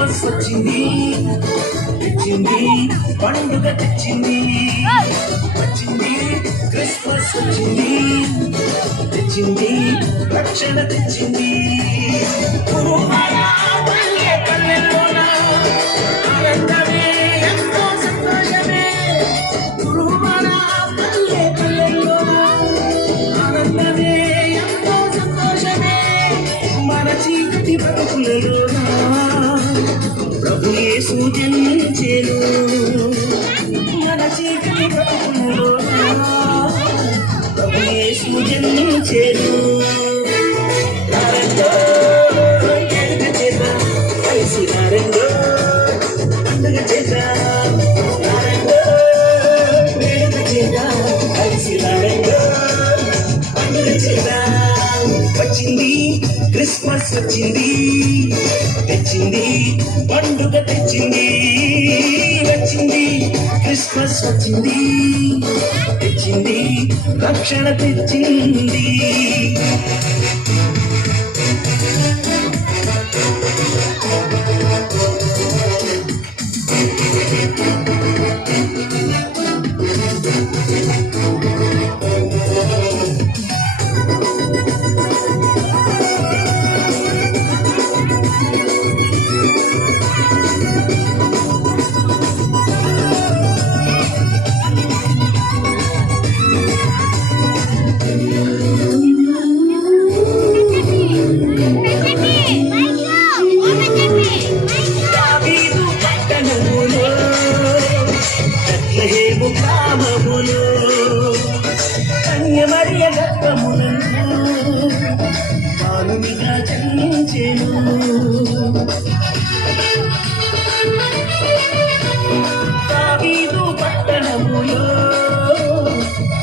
Christmas వచ్చింది తెచ్చింది పండుగ తెచ్చింది వచ్చింది క్రిస్మస్ వచ్చింది తెచ్చింది రక్షణ తెచ్చింది ప్రభు యేసు జన్మించెను మన చీకటి బ్రతుకులోన ప్రభు యేసు జన్మించెను నారంగో ఎలుగ చేద్దాం కలిసి నారంగో పండుగ చేద్దాం నారంగో ఎలుగ చేద్దాం కలిసి నారంగో పండుగ చేద్దాం వచ్చింది క్రిస్మస్ వచ్చింది తెచ్చింది పండుగ తెచ్చింది వచ్చింది క్రిస్మస్ వచ్చింది తెచ్చింది రక్షణ తెచ్చింది గ్రామములో కన్యమరియ గర్భమునందు బాలునిగా జన్మించెను దావీదు పట్టణములో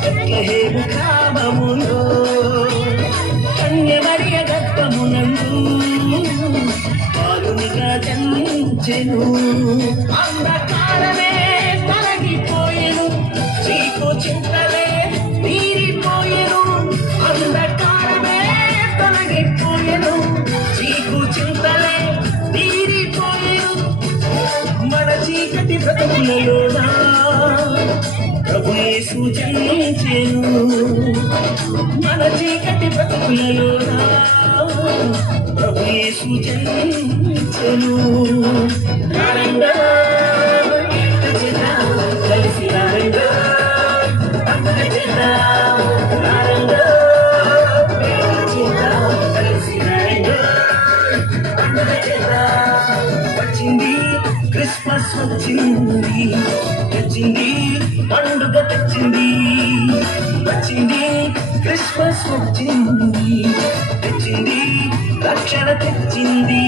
బెత్లెహేము గ్రామములో కన్యమరియ గర్భమునందు బాలునిగా జన్మించెను అంధకారమే చింతలే తీరిపోయెను అంధకారమే తొలగిపోయెను చీకు చింతలే తీరిపోయెను మన చీకటి బ్రతుకులలోన ప్రభు యేసు జన్మించెను మన చీకటి బ్రతుకులలోన ప్రభు యేసు జన్మించెను నారంగా కలిసి నారంగా వచ్చింది క్రిస్మస్ వచ్చింది తెచ్చింది పండుగ తెచ్చింది వచ్చింది క్రిస్మస్ వచ్చింది తెచ్చింది రక్షణ తెచ్చింది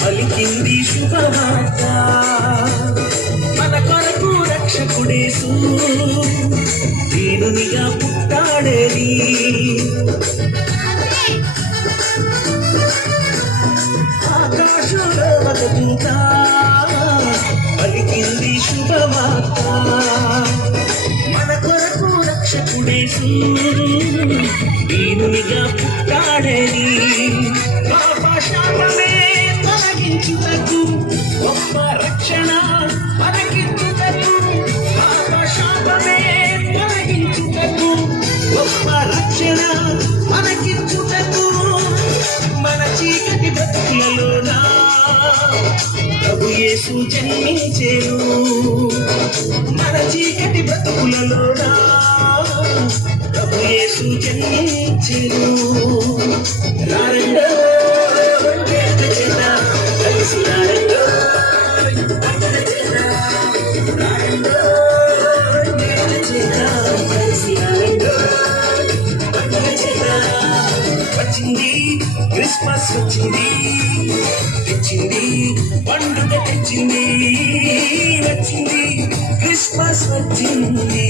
పలికింది శుభవార్త మన కొరకు రక్షకుడేసు దీనునిగా పుట్టాడేది ఆకాశంలో ఒక దూత పలికింది శుభవార్త మన కొరకు రక్షకుడేసు దీనునిగా పుట్టాడేది పాపశాపమే తొలగించుటకు గొప్ప రక్షణ మనకిచ్చుటకు పాపశాపమే తొలగించుటకు గొప్ప రక్షణ మనకిచ్చుటకు మన చీకటి బ్రతుకులలోన ప్రభు యేసు జన్మించెను మన చీకటి బ్రతుకులలోన ప్రభు యేసు జన్మించెను నారంగా కలిసి నారంగా నారంగా క్రిస్మస్ వచ్చింది తెచ్చింది పండుగ తెచ్చింది వచ్చింది క్రిస్మస్ వచ్చింది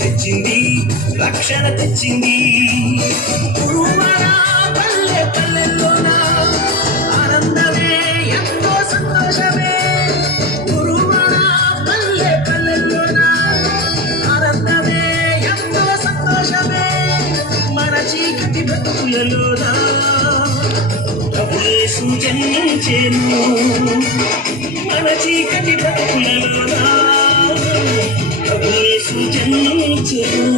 తెచ్చింది రక్షణ తెచ్చింది గురువార పల్లె పల్లెల్లోన ఆనందమే ఎంతో సంతోషమే గురువార పల్లె పల్లెల్లోన ఆనందమే ఎంతో సంతోషమే మన చీకటి బ్రతుకులలోన ప్రభుయేసు జన్మించెను మన చీకటి బ్రతుకులలోన ప్రభుయేసు జన్మించెను